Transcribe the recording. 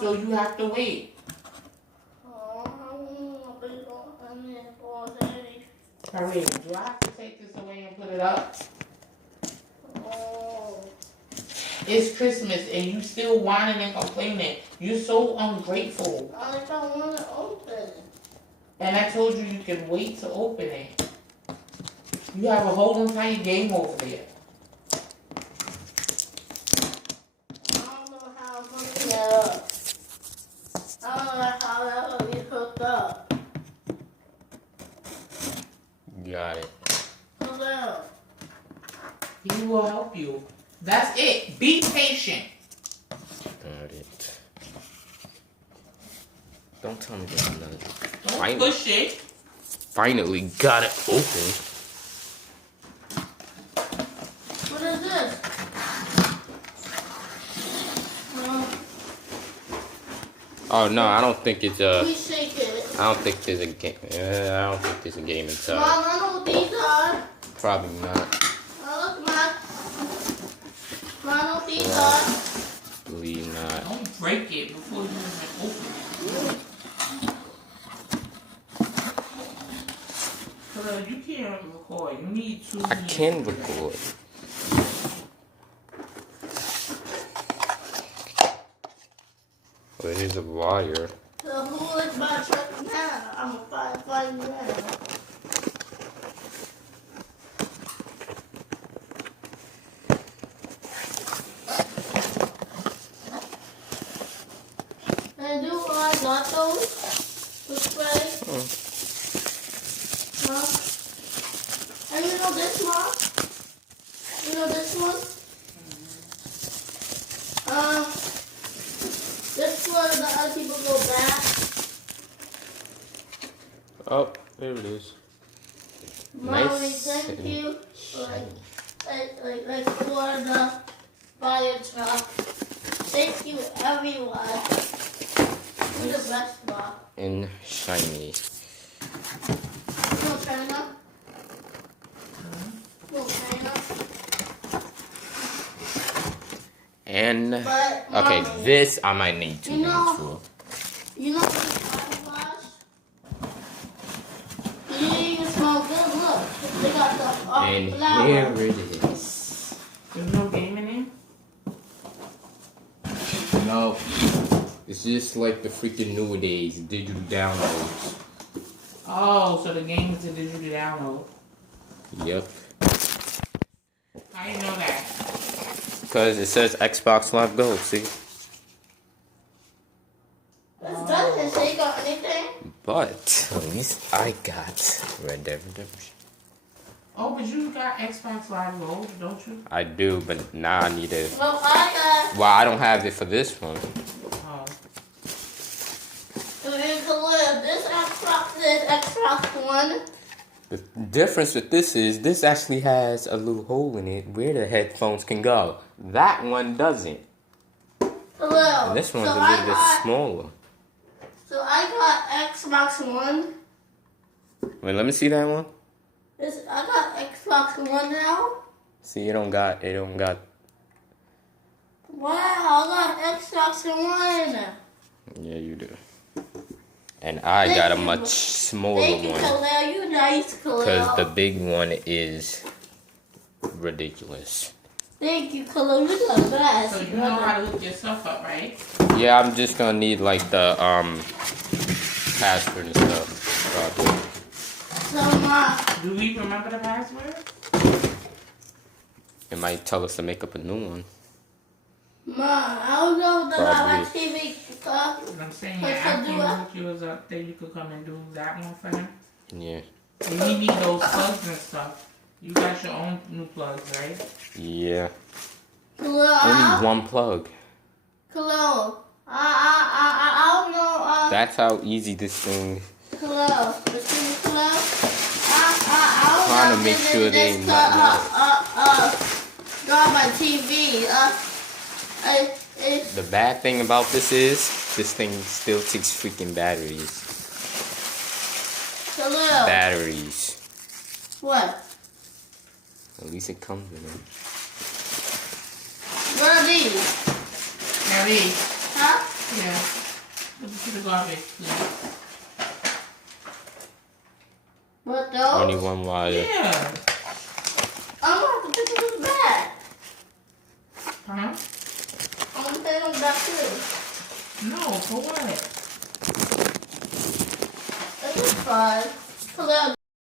So you have to wait. Hurry, do I have to take this away and put it up? It's Christmas and you still whining and complaining. You're so ungrateful. I don't want to open. And I told you you can wait to open it. You have a whole entire game over there. I don't know how I'm hooking it up. I don't know how that will be hooked up. Got it. Hello. He will help you. That's it. Be patient. Got it. Don't tell me there's another. Don't push it. Finally got it open. What is this? Oh no, I don't think it's a. We shake it. I don't think there's a game. I don't think there's a game inside. Mom, I know what these are. Probably not. Look, Mom. Mom, I know what these are. Believe not. Don't break it before you even open it. Hello, you can't record. You need to. I can record. Well, here's a wire. So who is my truck now? I'm a firefighter now. And do I got those? To spray? Huh? And you know this one? You know this one? This one, the other people go back. Oh, there it is. Mommy, Nice thank and you. shiny. Like for the fire truck. Thank you, everyone. You're the best, Bob. And shiny. No China. No China. And But, okay, Mommy, this I might need to You know- use for. you know this body wash? You didn't even smell good. Look, they got the And flower. here it is. There's no game in it? No, it's just like the freaking nowadays digital downloads. Oh, so the game is a digital download. Yep. How you know that? Because it says Xbox Live Gold, see? It doesn't say you got anything. But at least I got Red Dead Redemption. Oh, but you got Xbox Live Gold, don't you? I do, but now I need it. Well, I got. Well, I don't have it for this one. Oh. So here's the lid. This Xbox One. The difference with this is this actually has a little hole in it where the headphones can go. That one doesn't. Hello. And this one's so a little bit smaller. So I got Xbox One. Wait, let me see that one. I got Xbox One now. See, it don't got. Wow, I got Xbox One. Yeah, you do. And I got a much smaller Thank you, one. Khalil. You nice, Because Khalil. the big one is ridiculous. Thank you, Khalil. You're the best. So you know how to hook yourself up, right? Yeah, I'm just gonna need like the password and stuff. Probably. So, Ma, Do we remember the password? It might tell us to make up a new one. I don't know that I Probably. my TV stuff. I'm saying But after do you I- hook yours up, then you could come and do that one for him. Yeah. And we need those plugs and stuff. You got your own new plugs, right? Yeah. Khalil, Only one plug. Khalil, I don't know. That's how easy this thing. Khalil, listen, Khalil. I don't Trying to know make if sure they this not got my TV. The bad thing about this is this thing still takes freaking batteries. Khalil. Batteries. What? At least it comes with them. What are these? Now these. Huh? Yeah. Put it to the garbage, please. What those? Only one wire. Yeah. I'm gonna have to pick this back. Huh? I'm gonna pay them back too. No, for what? This is fine. 'Cause